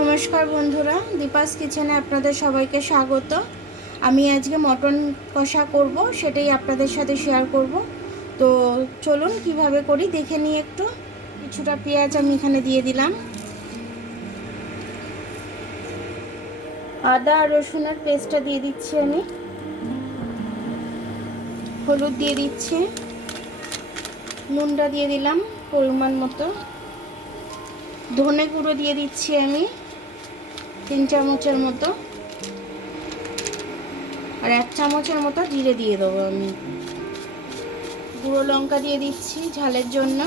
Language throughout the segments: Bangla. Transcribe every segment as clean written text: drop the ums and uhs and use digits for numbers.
নমস্কার বন্ধুরা, দীপাস কিচেনে আপনাদের সবাইকে স্বাগত। আমি আজকে মটন কষা করব, সেটাই আপনাদের সাথে শেয়ার করব। তো চলুন কিভাবে করি দেখে নিই একটু। কিছুটা পেঁয়াজ আমি এখানে দিয়ে দিলাম, আদা আর রসুনের পেস্টটা দিয়ে দিচ্ছি আমি, হলুদ দিয়ে দিচ্ছি, নুনটা দিয়ে দিলাম পরিমাণ মতো, ধনে গুঁড়ো দিয়ে দিচ্ছি আমি 3 চামচের মতো, আর 1 চামচের মতো জিরে দিয়ে দেবো আমি। গুঁড়ো লঙ্কা দিয়ে দিচ্ছি ঝালের জন্য,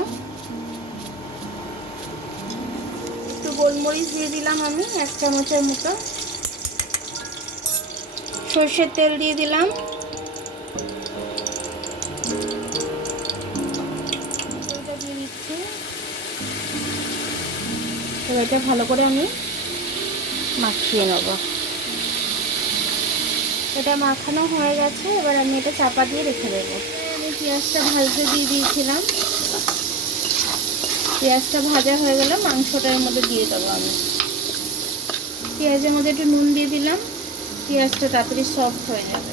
একটু গোলমরিচ দিয়ে দিলাম আমি 1 চামচের মতো, সর্ষের তেল দিয়ে দিলাম, তেলটা দিয়ে দিচ্ছি। এবার এটা ভালো করে আমি মাখিয়ে নেব। এটা মাখানো হয়ে গেছে, এবার আমি এটা চাপা দিয়ে রেখে দেবো। আমি পেঁয়াজটা ভাজতে দিয়ে দিয়েছিলাম, পেঁয়াজটা ভাজা হয়ে গেলে মাংসটা এর মধ্যে দিয়ে দেবো আমি। পেঁয়াজের মধ্যে একটু নুন দিয়ে দিলাম, পেঁয়াজটা তাড়াতাড়ি সফট হয়ে যাবে।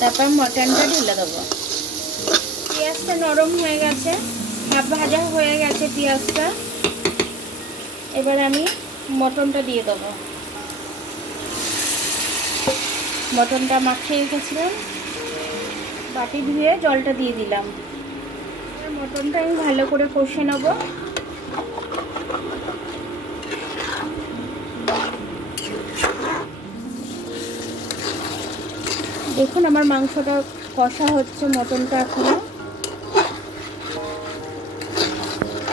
তারপর মটনটা ঢেলে দেবো। পেঁয়াজটা নরম হয়ে গেছে, হাফ ভাজা হয়ে গেছে পেঁয়াজটা। এবার আমি মটনটা দিয়ে দেবো। মটনটা মাখিয়ে রেখেছিলাম, বাটি ধুয়ে জলটা দিয়ে দিলাম। মটনটা আমি ভালো করে কষে নেব। দেখুন আমার মাংসটা কষা হচ্ছে, মটনটা এখনো।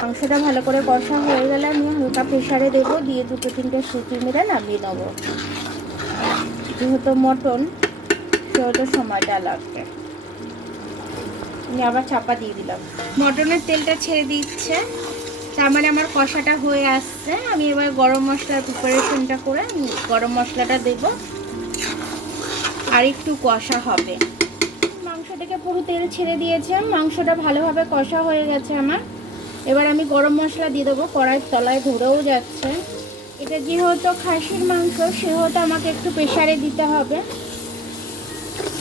মাংসটা ভালো করে কষা হয়ে গেলে আমি হালকা প্রেসারে দেবো, দিয়ে 2-3টে সিটি মেরে নামিয়ে নেবো। যেহেতু মটন সেহেতু সময়টা লাগবে। আমি আবার চাপা দিয়ে দিলাম। মটনের তেলটা ছেড়ে দিচ্ছে, তার মানে আমার কষাটা হয়ে আসছে। আমি এবার গরম মশলার প্রিপারেশনটা করে গরম মশলাটা দেব, আর একটু কষা হবে। মাংস থেকে পুরো তেল ছেড়ে দিয়েছে, মাংসটা ভালোভাবে কষা হয়ে গেছে আমার। এবার আমি গরম মশলা দিয়ে দেবো, কড়াইয়ের তলায় ধরেও যাচ্ছে। এটা যেহেতু খাসির মাংস সেহেতু আমাকে একটু প্রেসারে দিতে হবে,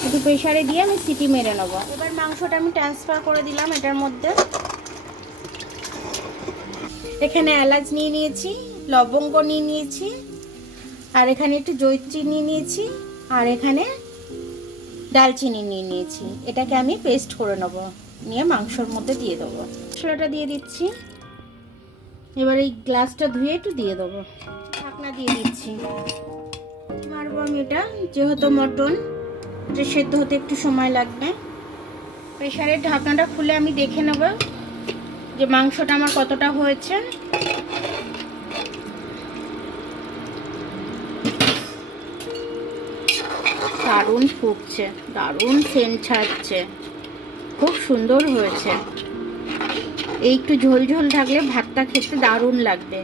একটু প্রেসারে দিয়ে আমি সিটি মেরে নেব। এবার মাংসটা আমি ট্রান্সফার করে দিলাম এটার মধ্যে। এখানে এলাচ নিয়ে নিয়েছি, লবঙ্গ নিয়ে নিয়েছি, আর এখানে একটু জয়িত্রী নিয়ে নিয়েছি, আর এখানে দালচিনি নিয়ে নিয়েছি। এটাকে আমি পেস্ট করে নেব, নিয়ে মাংসর মধ্যে দিয়ে দেবো। মশলাটা দিয়ে দিচ্ছি। এবার এই গ্লাসটা ধুয়ে একটু দিয়ে দেবো, ঢাকনা দিয়ে দিচ্ছি। মারবো আমি এটা, যেহেতু মটন এটা সেদ্ধ হতে একটু সময় লাগবে। প্রেসারের ঢাকনাটা খুলে আমি দেখে নেব যে মাংসটা আমার কতটা হয়েছে। দারুণ ফুটছে, দারুণ সেন্ট ছাড়ছে, খুব সুন্দর হয়েছে। এই একটু ঝোল ঝোল থাকলে ভাতটা খেতে দারুণ লাগবে।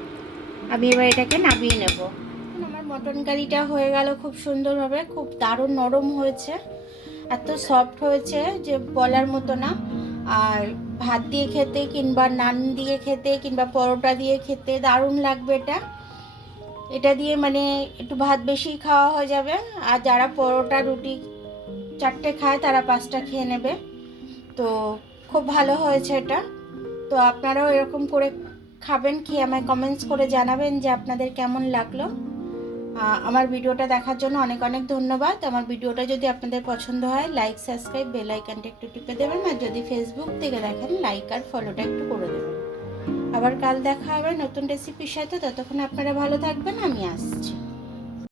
আমি এবার এটাকে নামিয়ে নেব। আমার মটন কারিটা হয়ে গেল খুব সুন্দরভাবে, খুব দারুণ নরম হয়েছে, এত সফট হয়েছে যে বলার মতো না। আর ভাত দিয়ে খেতে কিংবা নান দিয়ে খেতে কিংবা পরোটা দিয়ে খেতে দারুণ লাগবে এটা। এটা দিয়ে মানে একটু ভাত বেশি খাওয়া হয়ে যাবে, আর যারা পরোটা রুটি 4টে খায় তারা 5টা খেয়ে নেবে। তো খুব ভালো হয়েছে এটা। তো আপনারাও এরকম করে খাবেন, কি আমায় কমেন্টস করে জানাবেন যে আপনাদের কেমন লাগলো। আমার ভিডিওটা দেখার জন্য অনেক অনেক ধন্যবাদ। আমার ভিডিওটা যদি আপনাদের পছন্দ হয় লাইক, সাবস্ক্রাইব, বেল আইকনটা একটু টিপে দেবেন, আর যদি ফেসবুক থেকে দেখেন লাইক আর ফলোটা একটু করে দেবেন। আবার কাল দেখা হবে নতুন রেসিপির সাথে। ততক্ষণ আপনারা ভালো থাকবেন, আমি আসছি।